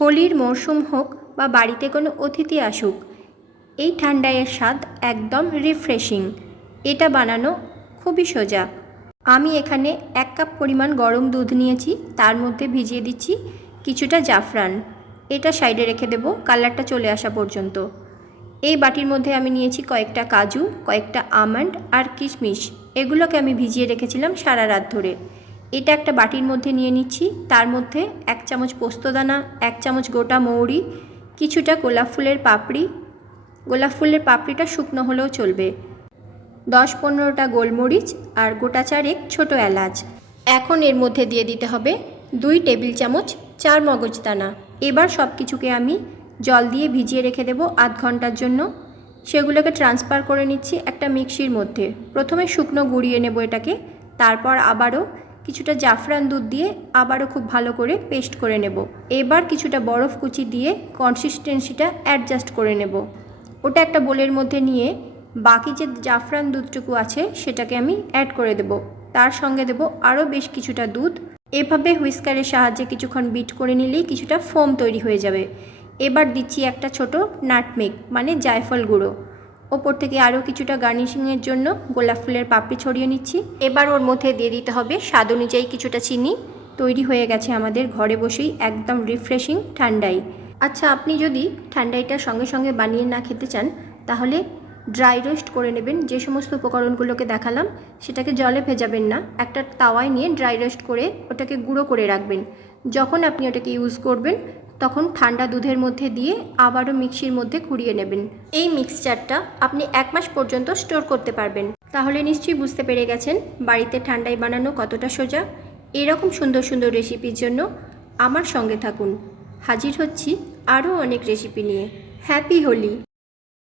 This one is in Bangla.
হোলির মরশুম হোক বা বাড়িতে কোনো অতিথি আসুক, এই ঠান্ডায়ের স্বাদ একদম রিফ্রেশিং এটা বানানো খুবই সোজা। আমি এখানে এক কাপ পরিমাণ গরম দুধ নিয়েছি, তার মধ্যে ভিজিয়ে দিচ্ছি কিছুটা জাফরান। এটা সাইডে রেখে দেবো, কালারটা চলে আসা পর্যন্ত। এই বাটির মধ্যে আমি নিয়েছি কয়েকটা কাজু, কয়েকটা আমন্ড আর কিশমিশ। এগুলোকে আমি ভিজিয়ে রেখেছিলাম সারা রাত ধরে। এটা একটা বাটির মধ্যে নিয়ে নিচ্ছি। তার মধ্যে এক চামচ পোস্তদানা, এক চামচ গোটা মৌরি, কিছুটা গোলাপ ফুলের পাপড়ি। গোলাপ ফুলের পাপড়িটা শুকনো হলেও চলবে। দশ পনেরোটা গোলমরিচ আর গোটা চারেক ছোটো এলাচ। এখন এর মধ্যে দিয়ে দিতে হবে দুই টেবিল চামচ চার মগজদানা এবার সব কিছুকে আমি জল দিয়ে ভিজিয়ে রেখে দেবো আধ ঘণ্টার জন্য। সেগুলোকে ট্রান্সফার করে নিচ্ছি একটা মিক্সির মধ্যে। প্রথমে শুকনো গুঁড়িয়ে নেব এটাকে, তারপর আবারও কিছুটা জাফরান দুধ দিয়ে আবারও খুব ভালো করে পেস্ট করে নেব। এবার কিছুটা বরফ কুচি দিয়ে কনসিস্টেন্সিটা অ্যাডজাস্ট করে নেব। ওটা একটা বোলের মধ্যে নিয়ে বাকি যে জাফরান দুধটুকু আছে সেটাকে আমি অ্যাড করে দেব। তার সঙ্গে দেব আরও বেশ কিছুটা দুধ। এভাবে হুইস্কারের সাহায্যে কিছুক্ষণ বিট করে নিলেই কিছুটা ফোম তৈরি হয়ে যাবে। এবার দিচ্ছি একটা ছোট নাটমেক মানে জায়ফল গুঁড়ো। ওপর থেকে আরও কিছুটা গার্নিশিংয়ের জন্য গোলাপ ফুলের পাপড়ি ছড়িয়ে নিচ্ছি। এবার ওর মধ্যে দিয়ে দিতে হবে স্বাদ অনুযায়ী কিছুটা চিনি। তৈরি হয়ে গেছে আমাদের ঘরে বসেই একদম রিফ্রেশিং ঠান্ডাই। আচ্ছা আপনি যদি ঠান্ডাইটা সঙ্গে সঙ্গে বানিয়ে না খেতে চান, তাহলে ড্রাই রোস্ট করে নেবেন। যে সমস্ত উপকরণগুলোকে দেখালাম, সেটাকে জলে ভেজাবেন না। একটা তাওয়ায় নিয়ে ড্রাই রোস্ট করে ওটাকে গুঁড়ো করে রাখবেন। যখন আপনি ওটাকে ইউজ করবেন তখন ঠান্ডা দুধের মধ্যে দিয়ে আবারও মিক্সির মধ্যে ঘুরিয়ে নেবেন। এই মিক্সচারটা আপনি এক মাস পর্যন্ত স্টোর করতে পারবেন। তাহলে নিশ্চয়ই বুঝতে পেরে গেছেন বাড়িতে ঠান্ডায় বানানো কতটা সোজা। এরকম সুন্দর সুন্দর রেসিপির জন্য আমার সঙ্গে থাকুন। হাজির হচ্ছি আরও অনেক রেসিপি নিয়ে। হ্যাপি হোলি!